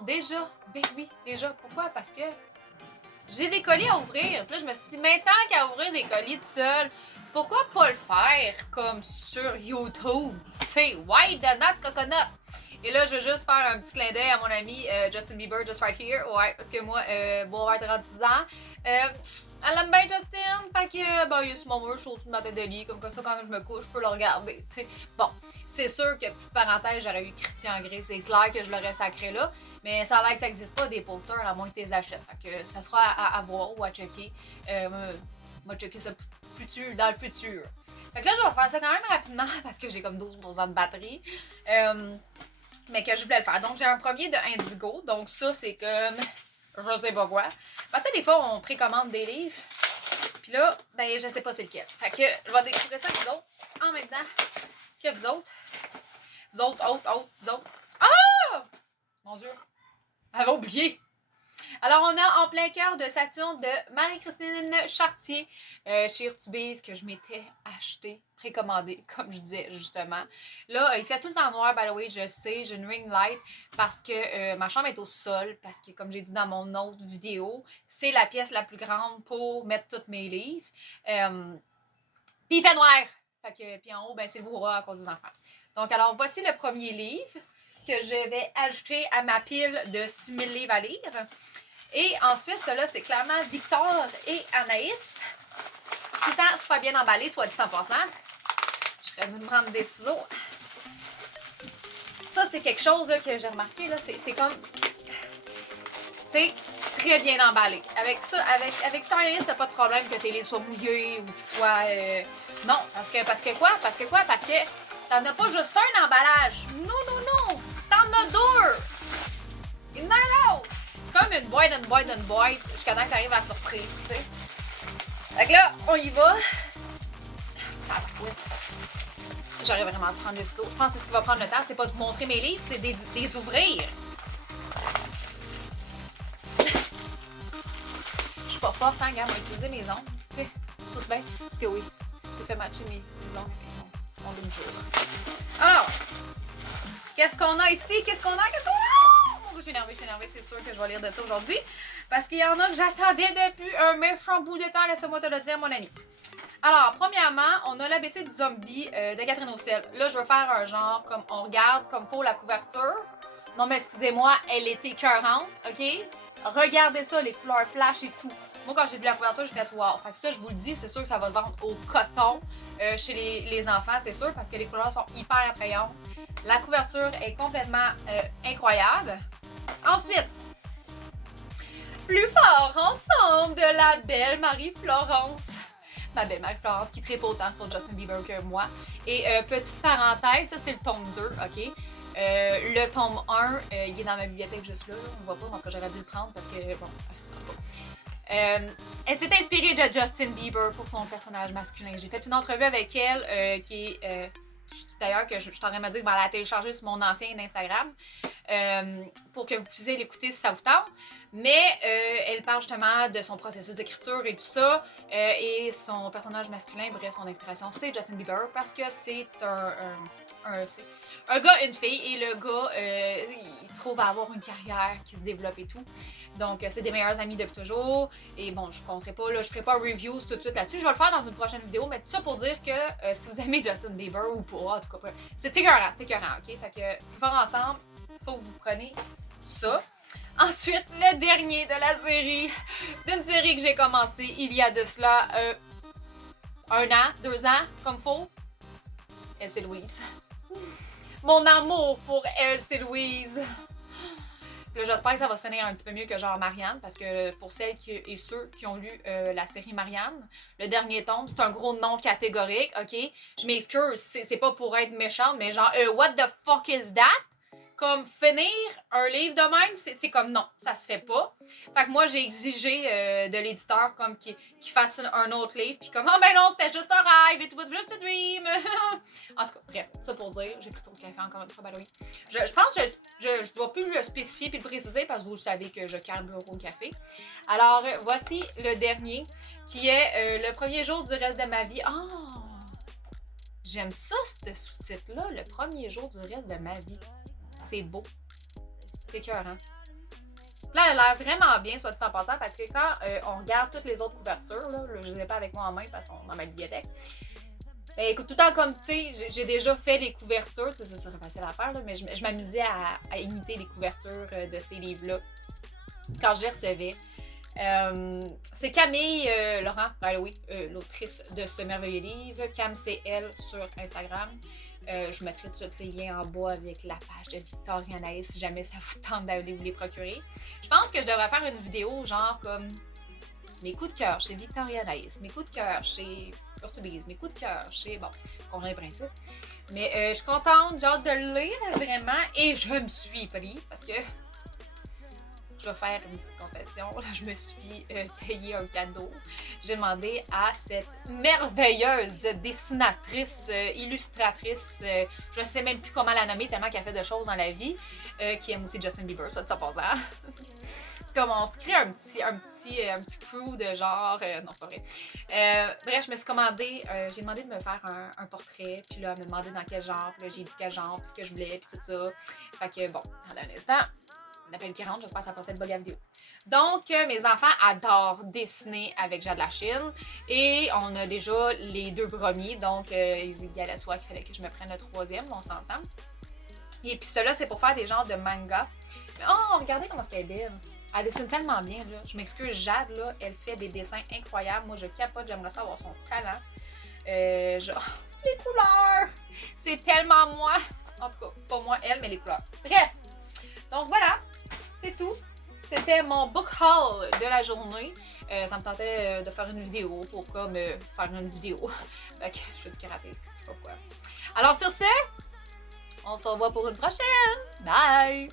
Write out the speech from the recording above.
déjà. Ben oui, déjà. Pourquoi? Parce que j'ai des colis à ouvrir. Puis là, je me suis dit, mais tant qu'à ouvrir des colis tout seul, pourquoi pas le faire comme sur YouTube? Tu sais, why the not coconut? Et là, je veux juste faire un petit clin d'œil à mon ami Justin Bieber, just right here. Ouais, parce que moi, bon, avoir 36 ans, elle aime bien Justin. Fait que, ben, il y a ce moment, je suis au-dessus de ma tête de lit. Comme ça, quand je me couche, je peux le regarder. T'sais. Bon, c'est sûr que, petite parenthèse, j'aurais eu Christian Grey. C'est clair que je l'aurais sacré là. Mais ça a l'air que ça n'existe pas des posters à moins que tu les achètes. Fait que ça sera à voir ou à checker. Moi, checker ça dans le futur. Fait que là, je vais faire ça quand même rapidement parce que j'ai comme 12% de batterie. Mais que je voulais le faire. Donc, j'ai un premier de Indigo. Donc, ça, c'est comme... Je sais pas quoi. Parce que des fois, on précommande des livres. Puis là, ben, je sais pas c'est lequel. Fait que je vais découvrir ça avec vous autres en même temps que vous autres. Vous autres. Ah! Mon Dieu! J'avais oublié! Alors, on a En plein cœur de Saturne de Marie-Christine Chartier chez Urtubise que je m'étais acheté, précommandé, comme je disais justement. Là, il fait tout le temps noir, by the way, je sais, j'ai une ring light parce que ma chambre est au sol, parce que comme j'ai dit dans mon autre vidéo, c'est la pièce la plus grande pour mettre tous mes livres. Puis il fait noir! Fait que, puis en haut, ben, c'est le brouhaha à cause des enfants. Donc, alors, voici le premier livre que je vais ajouter à ma pile de 6000 livres à lire. Et ensuite, cela c'est clairement Victor et Anaïs. Tout le temps super bien emballé, soit dit en passant. J'aurais dû me prendre des ciseaux. Ça, c'est quelque chose là, que j'ai remarqué. C'est comme... C'est très bien emballé. Avec ça, avec Victor et Anaïs, t'as pas de problème que tes livres soient mouillés ou qu'ils soient... Non, parce que quoi? Parce que t'en as pas juste un emballage. Non. T'en as deux. Il y en a un autre. C'est comme une boîte, jusqu'à temps que t'arrives à la surprise, tu sais. Fait que là, on y va. J'arrive vraiment à se prendre des ciseaux. Je pense que c'est ce qui va prendre le temps, c'est pas de vous montrer mes livres, c'est des ouvrir. Je suis pas forte, hein, gars, on va utiliser mes ongles. Tu sais, tout bien. Parce que oui, j'ai fait matcher mes ongles avec mon look jour. Alors, qu'est-ce qu'on a ici? Qu'est-ce qu'on a? Je suis énervée, c'est sûr que je vais lire de ça aujourd'hui. Parce qu'il y en a que j'attendais depuis un méchant bout de temps, laisse-moi te le dire, mon ami. Alors, premièrement, on a l'ABC du zombie de Catherine Aucel. Là, je veux faire un genre comme on regarde comme pour la couverture. Non, mais excusez-moi, elle est écœurante, OK? Regardez ça, les couleurs flash et tout. Moi, quand j'ai vu la couverture, j'ai fait wow. Fait que ça, je vous le dis, c'est sûr que ça va se vendre au coton chez les enfants, c'est sûr, parce que les couleurs sont hyper attrayantes. La couverture est complètement incroyable. Ensuite, Plus fort ensemble de la belle Marie-Florence. Ma belle Marie-Florence qui tripe autant sur Justin Bieber que moi. Et petite parenthèse, ça c'est le tome 2, ok? Le tome 1, il est dans ma bibliothèque juste là, on voit pas, parce que j'aurais dû le prendre parce que, bon, elle s'est inspirée de Justin Bieber pour son personnage masculin. J'ai fait une entrevue avec elle qui est... D'ailleurs, que je suis en train de me dire que ben, elle a téléchargé sur mon ancien Instagram pour que vous puissiez l'écouter si ça vous tente. Mais elle parle justement de son processus d'écriture et tout ça. Et son personnage masculin, bref, son inspiration, c'est Justin Bieber parce que c'est un gars, une fille. Et le gars, il se trouve à avoir une carrière qui se développe et tout. Donc, c'est des meilleurs amis depuis toujours. Et bon, je ne compterai pas, là, je ne ferai pas reviews tout de suite là-dessus. Je vais le faire dans une prochaine vidéo, mais tout ça pour dire que si vous aimez Justin Bieber ou pas, en tout cas, c'est écœurant, ok? Fait que, pour faire ensemble, il faut que vous preniez ça. Ensuite, le dernier de la série, d'une série que j'ai commencé il y a de cela 1 an, 2 ans, comme faut. Elsie Louise. Mon amour pour Elsie Louise. Là, j'espère que ça va se finir un petit peu mieux que genre Marianne, parce que pour celles et ceux qui ont lu la série Marianne, le dernier tome, c'est un gros non catégorique, ok? Je m'excuse, c'est pas pour être méchante, mais genre, what the fuck is that? Comme finir un livre de même, c'est comme non, ça se fait pas. Fait que moi, j'ai exigé de l'éditeur comme qu'il fasse un autre livre, puis comme, oh ben non, c'était juste un rêve, it was just a dream. En tout cas, bref, ça pour dire, j'ai pris trop de café encore une fois, by the way. Je pense que je ne vais plus le spécifier puis le préciser parce que vous savez que je carbure au café. Alors, voici le dernier qui est le premier jour du reste de ma vie. Oh! J'aime ça, ce sous-titre-là, le premier jour du reste de ma vie. C'est beau. C'est écœurant. Là, elle a l'air vraiment bien, soit dit en passant, parce que quand on regarde toutes les autres couvertures, là, je ne les ai pas avec moi en main parce qu'on est dans ma bibliothèque. Ben, écoute, tout le temps comme, tu sais, j'ai déjà fait les couvertures, ça serait facile à faire, là, mais je m'amusais à imiter les couvertures de ces livres-là quand je les recevais. C'est Camille Laurent, oui, l'autrice de ce merveilleux livre. Cam, c'est elle sur Instagram. Je vous mettrai tous les liens en bas avec la page de Victoria Anaïs si jamais ça vous tente d'aller vous les procurer. Je pense que je devrais faire une vidéo genre comme mes coups de cœur chez Victoria Anaïs, mes coups de cœur chez Urtubise, mes coups de cœur chez... Bon, on a le principe. Mais je suis contente, j'ai hâte de le lire vraiment et je me suis pris parce que je vais faire une petite confession. Là, je me suis payé un cadeau. J'ai demandé à cette merveilleuse dessinatrice, illustratrice, je ne sais même plus comment la nommer tellement qu'elle fait de choses dans la vie, qui aime aussi Justin Bieber, ça de sa passant. C'est comme on se crée un petit crew de genre. Non, c'est pas vrai. Bref, je me suis commandé, j'ai demandé de me faire un portrait, puis là, elle m'a demandé dans quel genre, puis là, j'ai dit quel genre, puis ce que je voulais, puis tout ça. Fait que bon, dans un instant. On appelle 40, j'espère que ça n'a pas fait de la vidéo. Donc, mes enfants adorent dessiner avec Jade Lachine. Et on a déjà les 2 premiers. Donc, il y a la soie qu'il fallait que je me prenne le 3e, on s'entend. Et puis, cela, c'est pour faire des genres de manga. Mais, oh, regardez comment elle est belle. Elle dessine tellement bien, là. Je m'excuse, Jade, là, elle fait des dessins incroyables. Moi, je capote, j'aimerais ça avoir son talent. Genre, les couleurs! C'est tellement moi! En tout cas, pas moi, elle, mais les couleurs. Bref! Donc, voilà! C'est tout. C'était mon book haul de la journée. Ça me tentait de faire une vidéo pour comme faire une vidéo. Fait que je fais du karaté. Je sais pas pourquoi. Alors sur ce, on se revoit pour une prochaine. Bye!